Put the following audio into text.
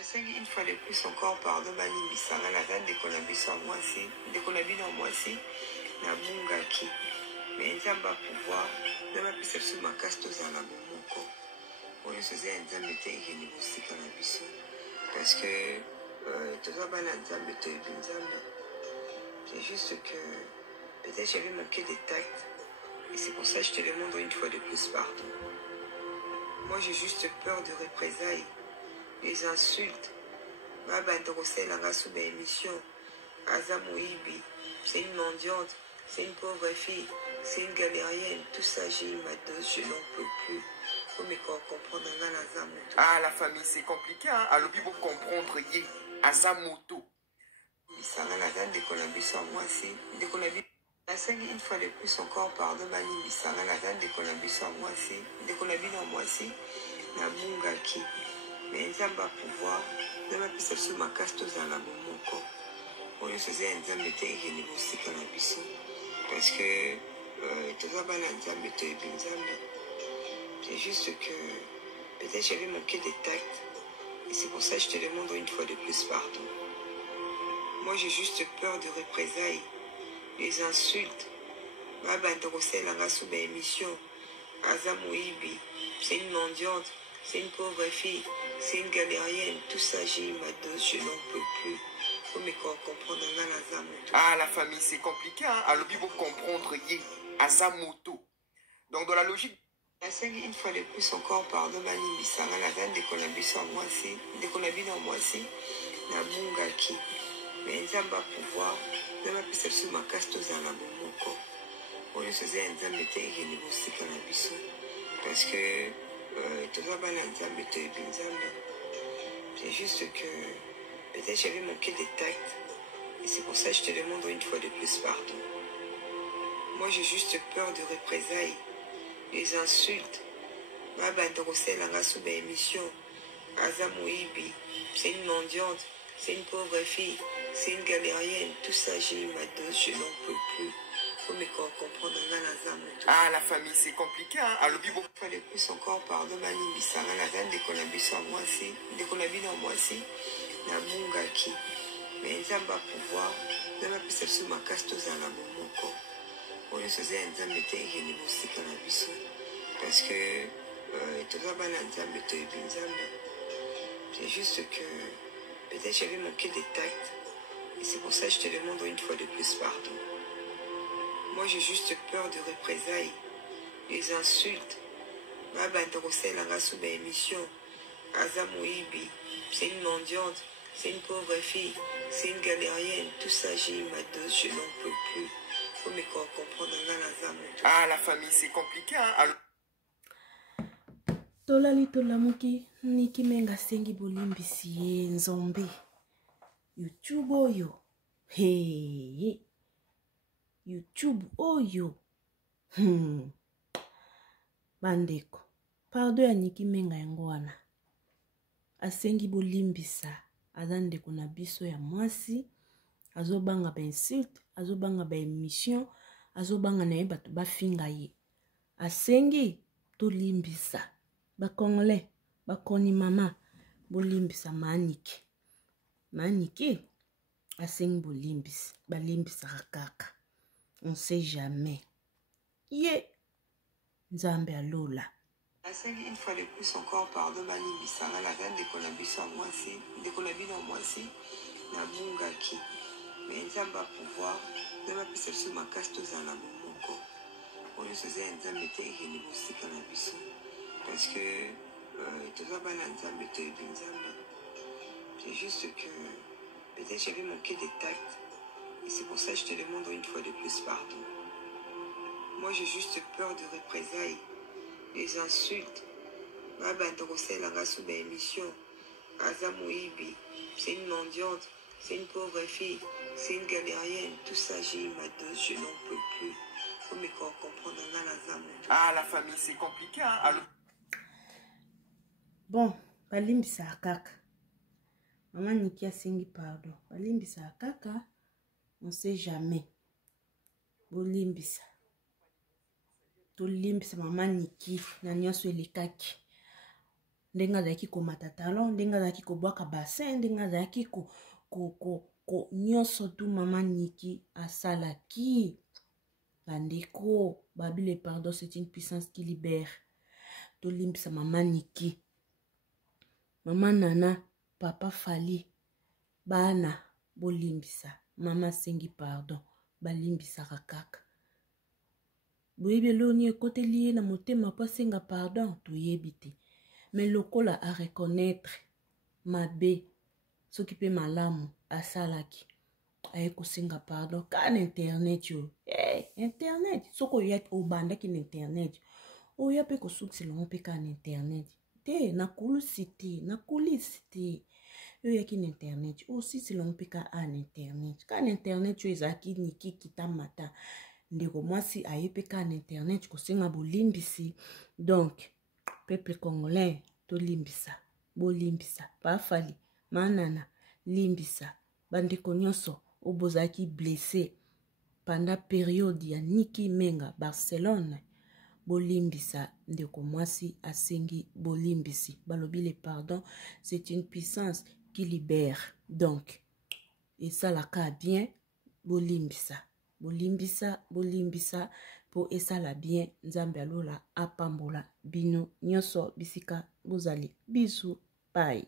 Une fois de plus encore, pardon, Bani Bissara, la dame de Konabiso à moi aussi, de Konabino à moi aussi, na Mungaki. Mais ils n'ont pas pouvoir, de ma perception, ma casse tous à la Momoko. On se faisait un dame de Téhini aussi, Konabiso. Parce que, tout ça, Bana dame de Téhini. C'est juste que, peut-être j'avais manqué de tact. Et c'est pour ça que je te demande une fois de plus pardon. Moi, j'ai juste peur de représailles, des insultes. Ma bandroselle l'a sous mes émissions. Azamoïbi, c'est une mendiante, c'est une pauvre fille, c'est une galérienne. Tout ça, j'ai eu ma dose, je n'en peux plus. Faut me comprendre dans l'Azamoto. Ah, la famille, c'est compliqué, hein. Alors, il faut comprendre, yé, Azamoto. Ça va la dame de Colabiso à moi, c'est de Colabiso. Une fois de plus encore, pardon, Bani Bissara, la dame de Colabiso à moi, c'est de Colabino à moi, c'est na Mungaki. Mais ils n'ont pas pouvoir, de ma perception, ma casse tous à la Momoko. On se faisait un dame de Téhini aussi, Colabiso. Parce que, tout ça, Bana dame de Téhini. C'est juste que, peut-être j'avais manqué de tact. Et c'est pour ça que je te demande une fois de plus pardon. Moi, j'ai juste peur de représailles, des insultes. Ma bandroselle l'a sous mes émissions. Azamoïbi, c'est une mendiante, c'est une pauvre fille, c'est une galérienne. Tout ça, j'ai eu ma dose, je n'en peux plus. Faut me comprendre dans l'Azamoto. Ah, la famille, c'est compliqué, hein. Alors, il faut comprendre, yé, Azamoto. Donc, dans la logique. Une fois de plus encore, pardon, Bani Bissara, la dame de Konabiso à moi, c'est de Konabino à moi, c'est na Mungaki. Mais ils n'ont pas pouvoir, de ma perception, ma casse tous à la Momoko. On se faisait un dame de Téhini aussi, Konabiso. Parce que, tout ça, Bana dame de Téhini. C'est juste que, peut-être j'avais manqué de tact. Et c'est pour ça que je te demande une fois de plus pardon. Moi, j'ai juste peur de représailles, des insultes. Ma bandroselle l'a sous mes émissions. Azamoïbi, c'est une mendiante, c'est une pauvre fille, c'est une galérienne. Tout ça, j'ai eu ma dose, je n'en peux plus. Faut me comprendre dans l'Azamoto. Ah, la famille, c'est compliqué, hein. Alors, il faut. Une fois de plus encore, pardon, Bani Bissara, la dame de Konabiso à moi, c'est de Konabino à moi, c'est na Mungaki. Mais ils n'ont pas pouvoir, de ma perception, ma casse tous à la Momoko. On se faisait un dame de Téhini aussi, Konabiso. Parce que, tout ça, Bana dame de Téhini. C'est juste que, peut-être j'avais manqué de tact. Et c'est pour ça que je te demande une fois de plus pardon. Moi, j'ai juste peur de représailles, des insultes. Ma bandroselle l'a sous mes émissions. Azamoïbi, c'est une mendiante, c'est une pauvre fille, c'est une galérienne. Tout ça, j'ai eu ma dose, je n'en peux plus. Faut me comprendre dans l'Azamoto. Ah, la famille, c'est compliqué, hein. Alors. Tolali tolamuki niki menga sengi bolimbisi ye nzombe YouTube oyo. Hey, YouTube oyo. Bandeko, pardon ya niki menga yango wana. Asengi bolimbisa aza ndeko na biso ya mwasi, azobanga ba insulte, azobanga ba émission, azobanga na ye bato bafinga ye. Asengi tolimbisa ba congolais, ba koni mama, bolimbisa maniki. Maniki asengi bolimbisa, balimbisa kaka. On sait jamais. Ye Nzambe alola. Une fois de plus encore, pardon, Bani Bissara, la dame de Konabiso à moi, c'est de Konabino à moi, c'est na Mungaki. Mais ils n'ont pas pouvoir, de ma perception, ma casse tous à la Momoko. On se faisait un dame de Téhini aussi, Konabiso. Parce que, tout ça, Bana dame de Téhini. C'est juste que, peut-être j'avais manqué de tact. Et c'est pour ça que je te demande une fois de plus pardon. Moi, j'ai juste peur de représailles, des insultes. Ma bandroselle l'a sous mes émissions. Azamoïbi, c'est une mendiante, c'est une pauvre fille, c'est une galérienne. Tout ça, j'ai eu ma dose, je n'en peux plus. Faut me comprendre dans l'Azamoto. Ah, la famille, c'est compliqué, hein. Alors. Bon, balimbisa kaka. Maman Niki asengi pardon. Balimbisa kaka. On sait jamais. Bolimbisa. Tolimbisa maman Niki na nyonso elikaki. ndenge azalaki komata talon, ndenge azalaki kobwaka bassin, ndenge azalaki nyonso tu mama Niki asalaki. Bandeko, babi le pardon, c'est une puissance qui libère. Tolimbisa mama Niki, mama Nana, papa Fali, bana bolimbisa, mama sengi pardon, balimbisa kaka. Boyebi loni ekoteli ye na motema po senga pardon, toyebi te. Mais lokola a reconnaître mabe, soki pe malamu asalaki, aye kosenga pardon, ka na internet yo. Internet, soko ya obandaki na internet, oya pe kosukisi longo pe ka na internet. Te, nakulisi te. Yo yaki na internet, osisi longo pe ka na internet. Ka na internet yo ezaki Niki kitamata. Ndeko mwasi aye pe ka na internet kosenga bolimbisi. Donc, peuple congolais, to limbisa, bolimbisa, Pafali, manana, limbisa, bandeko nyonso, obozaki blessé, pendant période ya Niki Menga, Barcelone, bolimbisa, ndeko mwasi asengi bolimbisi, balobi le pardon, c'est une puissance qui libère. Donc, et ça la ka bien, bolimbisa, po esala bien, Nzambe alola apambola bino nyonso bisika bozali. Bisous, bye.